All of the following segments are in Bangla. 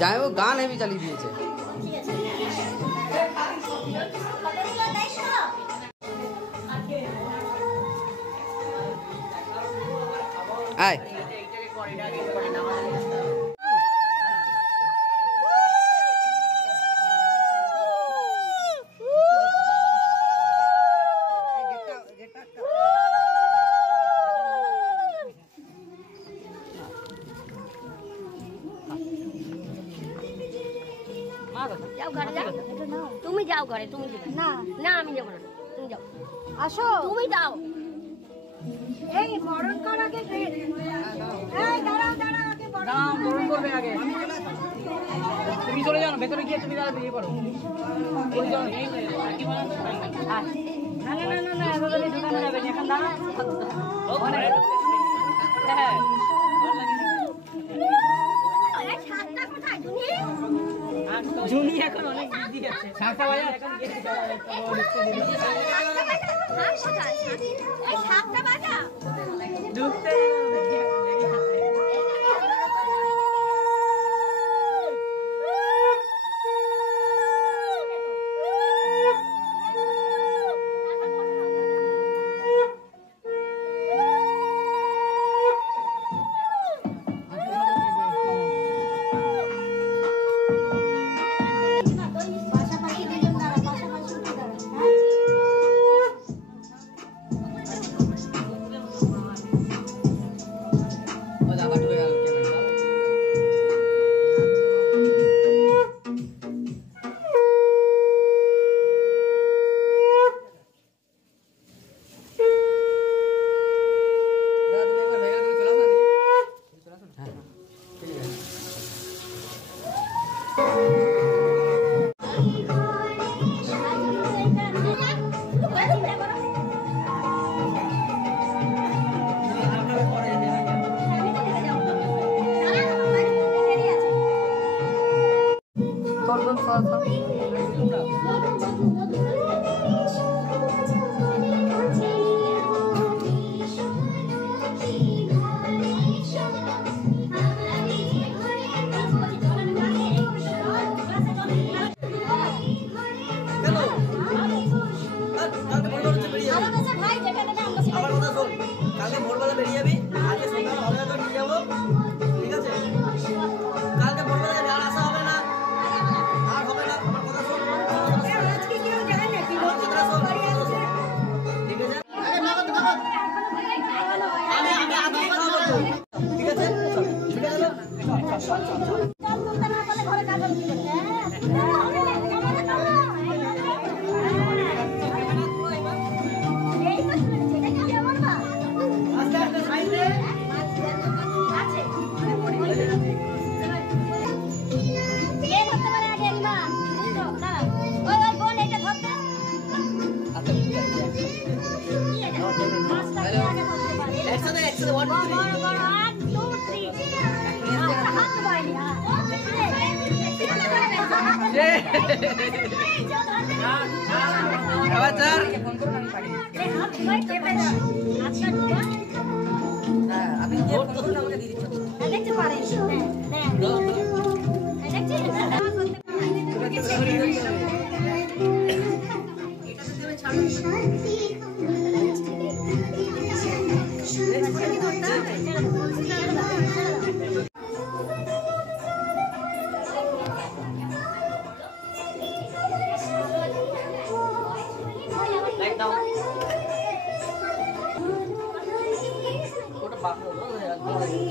যাই ও গান হেভি চালিয়ে দিয়েছে। আয় যাও ঘরে যাও, তুমি যাও ঘরে, তুমি যাবে না? না আমি যাবো না, তুমি যাও। আসো, তুমি যাও। এই মরণ কর আগে, এই দাঁড়াও দাঁড়াও, আগে মরণ করবে আগে। তুমি চলে যাও, ভেতরে গিয়ে তুমি দাঁড়া বেরিয়ে পড়ো। না না না না, এভাবে ঢুকানো যাবে না, এখন দাঁড়া। হ্যাঁ জুনি এখন অনেক বিজি আছে। শাঁখা বাজা এখন গেছে এই শাঁখা বাজা ঢুকতে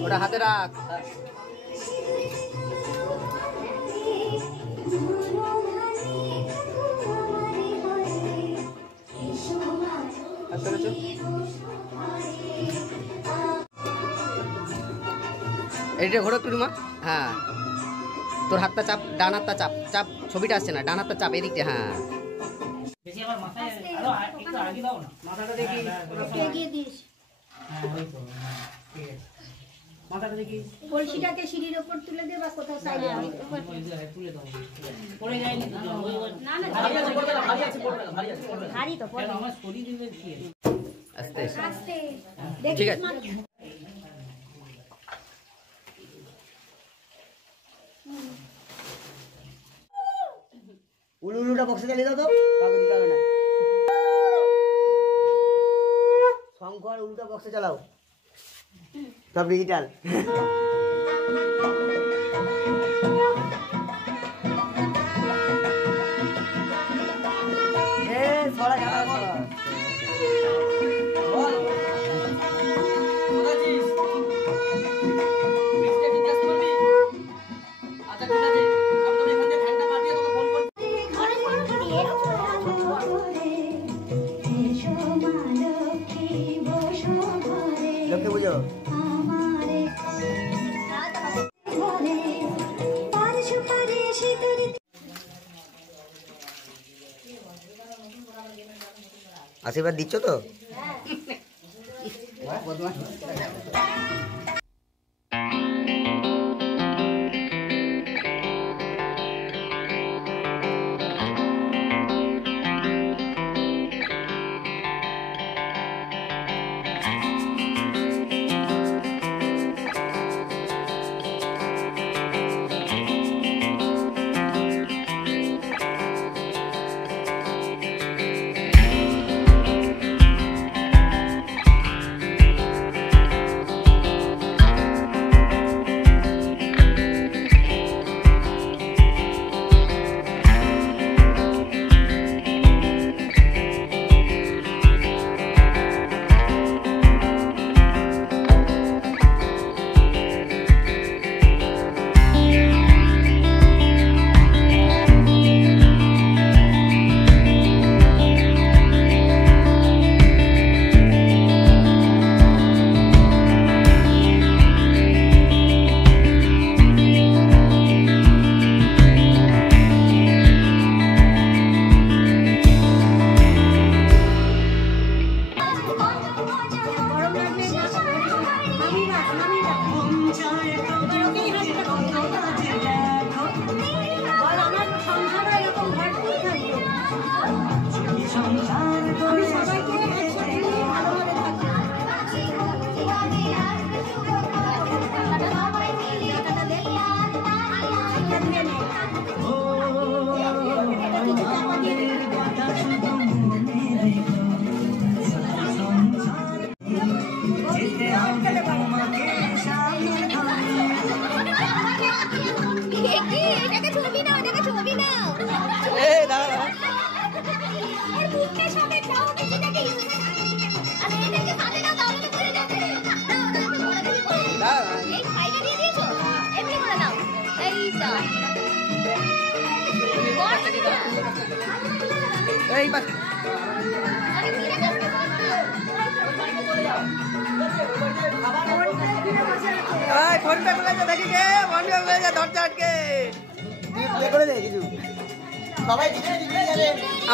ওটা হাতে রাখ। এইটা ঘোরো টুরিমা। হ্যাঁ তোর হাতটা চাপ, ডান হাতটা চাপ, চাপ ছবিটা আসছে না, ডান হাতটা চাপ এদিকটা। হ্যাঁ বেশি আমার মাথায় আরো একটু আগে দাও না, মাথাটা দেখি এগিয়ে দিস। হ্যাঁ ওই তো, ঠিক আছে। মাথাটা দেখি কলসিটাকে সিঁড়ির উপর তুলে দে বা কোথাও সাইডে তুলে দাও। পড়ে যায়নি তো? না না ভারী আছে, পড়বে না, ভারী আছে, পড়বে না, ভারী আছে, পড়বে না, ভারী তো পড়বে। আমার শরীর দিলে কি আস্তে আস্তে ঠিক আছে। উলুটা বক্সে চালিয়ে দাও তো, কাউকে দিতে হবে না। শঙ্খ আর উলুটা বক্সে চালাও, সব ডিজিটাল। ছড়া খেলা লোকে বুঝো। আশীর্বাদ দিচ্ছ তো?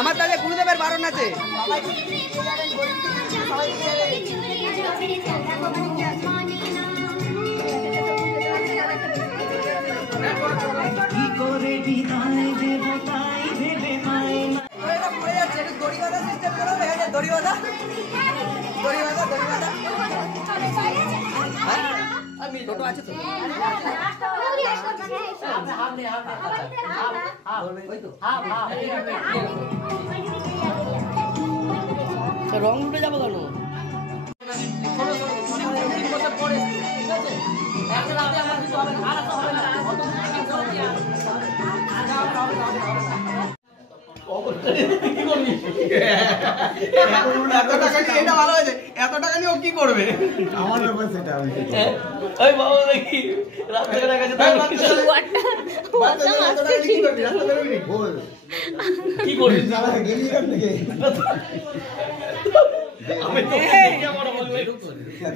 আমার তাহলে গুরুদেবের বারণ আছে। টোটো আছে তো? রং উঠে যাবো কেন? এত টাকা নিয়ে ও কি করবে? আমার ব্যাপার সেটা। ওই বাবা দেখি রাস্তাঘাটের কাছে কি করবি?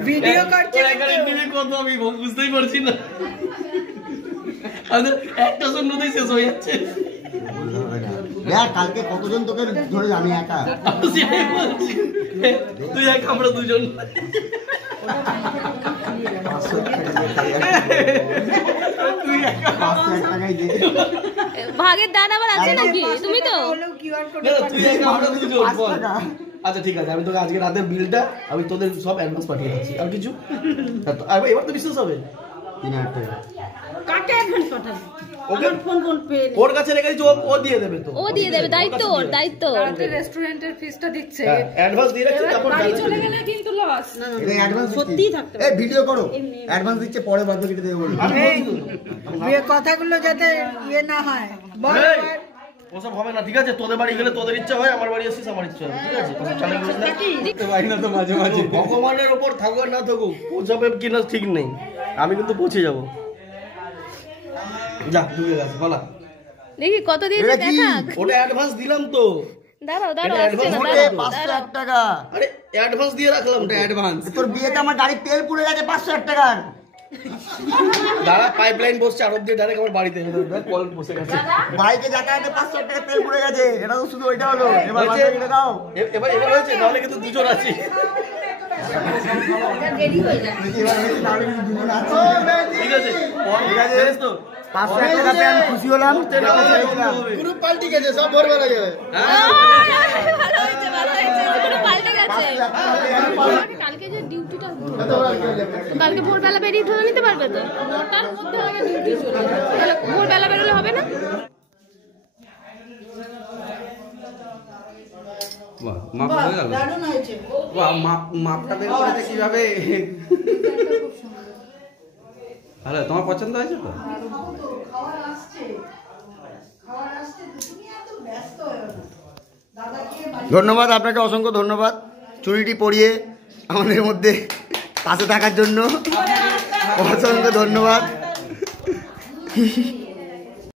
ভিডিও করছি আমি বুঝতেই পারছি না, একটা শূন্যতেই শেষ হয়ে যাচ্ছে। কালকে কতজন তোকে ধরে? আমি একা, তুই এক, আমরা দুজন। ভাগের দান আবার আছে নাকি? তুমি তো আচ্ছা ঠিক আছে, আমি তোকে আজকে রাতের বিলটা আমি তোদের সব অ্যাডভান্স পাঠিয়ে দিচ্ছি। আর কিছু এবার তো বিশ্বাস হবে? 3000 টাকা। কাকে অ্যাডভান্স পাঠাবে? ওকে আমার ফোন কোন পে নেই। ওর কাছে রেখে দিচ্ছি, ও দিয়ে দেবে তো। ও দিয়ে দেবে, দায়িত্ব ওর, দায়িত্ব ওর। রেস্টুরেন্টের ফিসটা দিচ্ছে। অ্যাডভান্স দিয়ে রাখছি, তারপর বাড়ি balance চলে দিয়ে গেলে কিন্তু লস। এটা অ্যাডভান্স সত্যিই থাকতে এই ভিডিও করো, অ্যাডভান্স দিচ্ছে পরে বাদ বাকিটা দেবো বলো। বিয়ে কথাগুলো যাতে ইয়ে না হয়। এই, ওসব হবে না, ঠিক আছে? তোদের বাড়ি গেলে তোদের ইচ্ছা হয়, আমার বাড়ি আসিস আমার ইচ্ছা হয়, ঠিক আছে? ওসব চালাই করিস না। দেখতে পাই না তো মাঝে মাঝে। ভগবানের ওপর থাকুক আর না থাকুক, পৌঁছাবে কিনা ঠিক নেই, আমি কিন্তু পৌঁছে যাবো। যা ঢুকে গেছে বলা। দেখি কত দিয়েছে এটা কি? দেখাক। ওটা অ্যাডভান্স দিলাম তো। দাঁড়াও এটা দাঁড়াও, আসছে না, advance দাঁড়াও, 500 টাকা। আরে অ্যাডভান্স দিয়ে রাখলাম তো। অ্যাডভান্স তোর বিয়েতে আমার গাড়ির তেল পুড়ে গেছে 500 টাকার। দাঁড়া, পাইপলাইন বসছে আরব দিয়ে ডাইরেক্ট আমার বাড়িতে কল বসে গেছে। বাইকে যাতায়াতে 500 টাকা তেল পুড়ে গেছে। এটা তো শুধু ওইটা হলো, এবার হয়েছে? বাদ বাকিটা দাও। এবার এবার হয়েছে, নাহলে কিন্তু দুজন আছি। দেরি হয়ে যায় এবার হয়েছে, নাহলে কিন্তু দুজন আছে। ঠিক আছে, ঠিক আছে। বেশ তো। 500 টাকা পেয়ে আমি খুশি হলাম। গ্রুপ পাল্টি গেছে, সব ভরে বেড়া যাবে। ভালো হয়েছে, ভালো হয়েছে, পুরো পাল্টে গেছে। কালকে যে ডিউটিটা, কালকে ভোরবেলা বেরিয়ে ধরে নিতে পারবে তো? 9টার মধ্যে আগে ডিউটি চলে যাবে, তাহলে ভোরবেলা বেরোলে হবে না? মাপ হয়ে গেল। দারুণ হয়েছে। বাহ, মাপটা বের করেছে কিভাবে? ভালো, তোমার পছন্দ হয়েছে তো? ধন্যবাদ আপনাকে, অসংখ্য ধন্যবাদ চুড়িটি পরিয়ে আমাদের মধ্যে পাশে থাকার জন্য। অসংখ্য ধন্যবাদ।